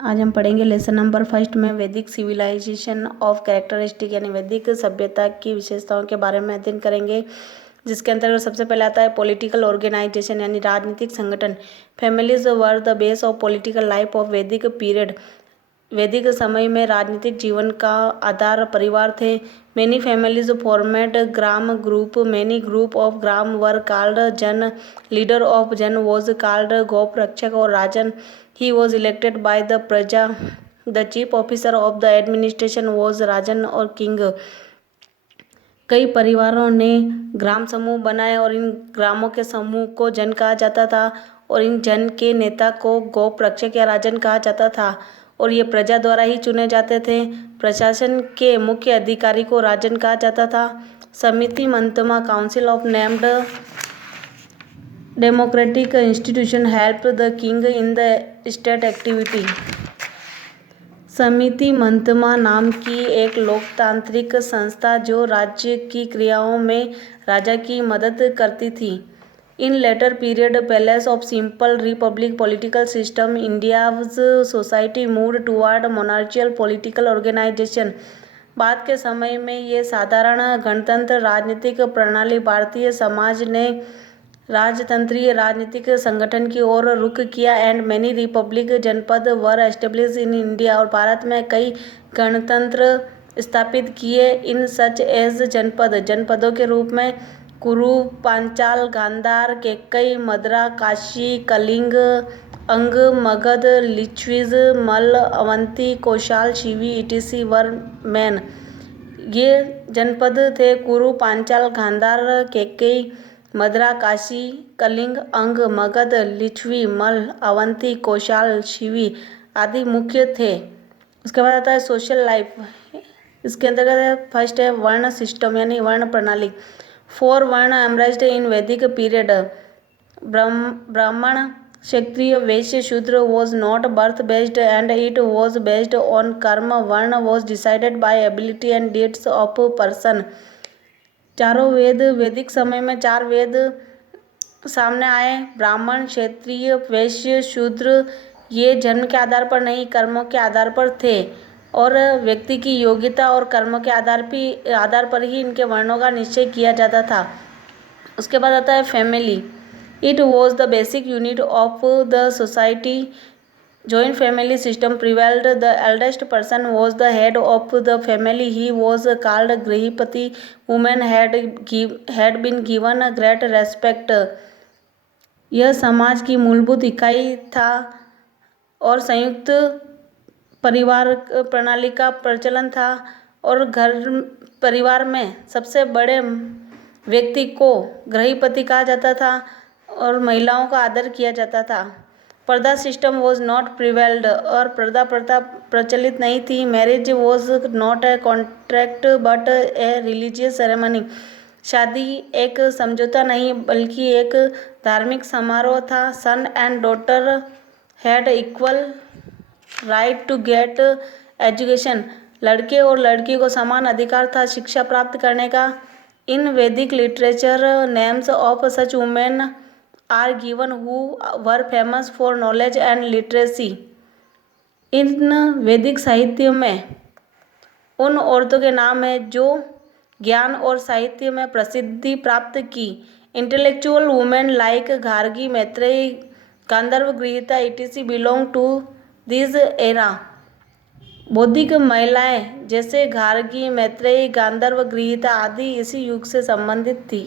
आज हम पढ़ेंगे लेसन नंबर फर्स्ट में वैदिक सिविलाइजेशन ऑफ कैरेक्टरिस्टिक यानी वैदिक सभ्यता की विशेषताओं के बारे में अध्ययन करेंगे, जिसके अंतर्गत सबसे पहले आता है पॉलिटिकल ऑर्गेनाइजेशन यानी राजनीतिक संगठन। Families were the base of political life of Vedic period. वैदिक समय में राजनीतिक जीवन का आधार परिवार थे। Many families formed gram group. Many group of gram were called jan. Leader of jan was called gop rakshak और rajan. He was elected by the praja. The chief officer of the administration was rajan और किंग। कई परिवारों ने ग्राम समूह बनाए और इन ग्रामों के समूह को जन कहा जाता था और इन जन के नेता को गोप रक्षक या राजन कहा जाता था और ये प्रजा द्वारा ही चुने जाते थे। प्रशासन के मुख्य अधिकारी को राजन कहा जाता था। समिति मंतमा council of named democratic institution help the king in the state activity. समिति मंतमा नाम की एक लोकतांत्रिक संस्था जो राज्य की क्रियाओं में राजा की मदद करती थी। In later period palace of simple republic political system India's society moved toward monarchial political organisation. बाद के समय में ये साधारण गणतंत्र राजनीतिक प्रणाली भारतीय समाज ने राजतंत्रीय राजनीतिक संगठन की ओर रुख किया एंड मैनी रिपब्लिक जनपद वर एस्टेब्लिश इन इंडिया। और भारत में कई गणतंत्र स्थापित किए इन सच एज जनपदों के रूप में कुरु, पांचाल, गांधार, केकई, मद्रा, काशी, कलिंग, अंग, मगध, लिच्छविज, मल्ल, अवंती, कौशाल, शिवी ईटीसी वर मैन। ये जनपद थे कुरु, पांचाल, गांधार, केकई, मद्रा, काशी, कलिंग, अंग, मगध, लिच्छवी, मल्ल, अवंती, कौशाल, शिवी आदि मुख्य थे। उसके बाद आता है सोशल लाइफ। इसके अंतर्गत फर्स्ट है वर्ण सिस्टम यानी वर्ण प्रणाली। 4 वर्ण एमराइज्ड इन वैदिक पीरियड। ब्राह्मण, क्षत्रिय, वैश्य, शूद्र was not birth based and it was based on कर्म। वर्ण was decided by ability and deeds of person। चारों वेद। वैदिक समय में 4 वेद सामने आए। ब्राह्मण, क्षत्रिय, वैश्य, शूद्र ये जन्म के आधार पर नहीं कर्मों के आधार पर थे और व्यक्ति की योग्यता और कर्मों के आधार पर ही इनके वर्णों का निश्चय किया जाता था। उसके बाद आता है family. It was the basic unit of the society. Joint family system prevailed. The eldest person was the head of the family. He was called grihapati. Women had been given great respect. यह समाज की मूलभूत इकाई था और संयुक्त परिवार प्रणाली का प्रचलन था और घर परिवार में सबसे बड़े व्यक्ति को गृहपति कहा जाता था और महिलाओं का आदर किया जाता था। पर्दा सिस्टम वॉज नॉट प्रिवेल्ड और पर्दा प्रथा प्रचलित नहीं थी। Marriage was not a contract but a religious ceremony. शादी एक समझौता नहीं बल्कि एक धार्मिक समारोह था। Son and daughter had equal right to get education. लड़के और लड़की को समान अधिकार था शिक्षा प्राप्त करने का। In Vedic literature names of such women are given who were famous for knowledge and literacy. इन वैदिक साहित्य में उन औरतों के नाम हैं जो ज्ञान और साहित्य में प्रसिद्धि प्राप्त की। Intellectual women like Gargi, Maitreyi, Gandharva, Grihita E T C belong to this era. बौद्धिक महिलाएं जैसे गार्गी, मैत्रेयी, गांधर्व, गृहीता आदि इसी युग से संबंधित थी।